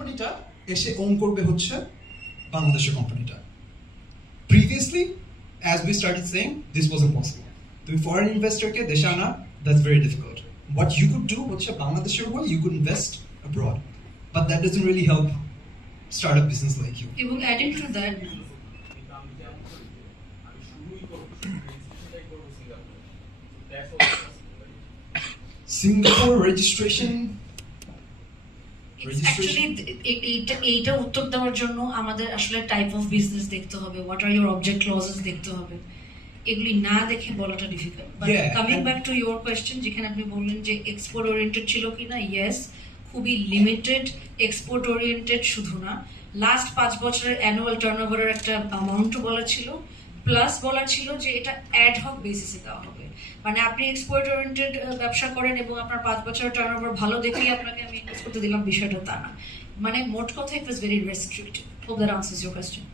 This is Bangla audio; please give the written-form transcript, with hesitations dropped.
কোম্পানিটা এসে ওন করবে হচ্ছে বাংলাদেশের কোম্পানিটা। Previously, as we started saying, this wasn't possible. তুমি ফরেন ইনভেস্টরকে দেশে আনা, that's very difficult. What you could do হচ্ছে বাংলাদেশের হয়ে you could invest abroad, but that doesn't really help start a business like you. এবং adding to that, Singapore registration. Actually এইটা উত্তর দেওয়ার জন্য আমাদের আসলে টাইপ অফ বিজনেস দেখতে হবে, what are your object clauses দেখতে হবে, এগুলি না দেখে বলাটা difficult. But coming back to your question, যেখানে আপনি বললেন যে এক্সপোর্ট ওরিয়েন্টেড ছিল কিনা, ইয়েস, খুবই লিমিটেড এক্সপোর্ট ওরিয়েন্টেড, শুধু না, লাস্ট 5 বছরের অ্যানুয়াল টার্নওভারের একটা অ্যামাউন্টও বলা ছিল, প্লাস বলা ছিল যে এটা অ্যাডহক বেসিসে দেওয়া হবে। মানে আপনি এক্সপোর্ট ওরিয়েন্টেড ব্যবসা করেন এবং আপনার 5 বছরের টার্নওভার ভালো দেখেই আপনাকে আমি ইনভেস্ট করতে দিলাম, বিষয়টা তা না। মানে মোট কথা, it was very restricted. Hope that answers your question.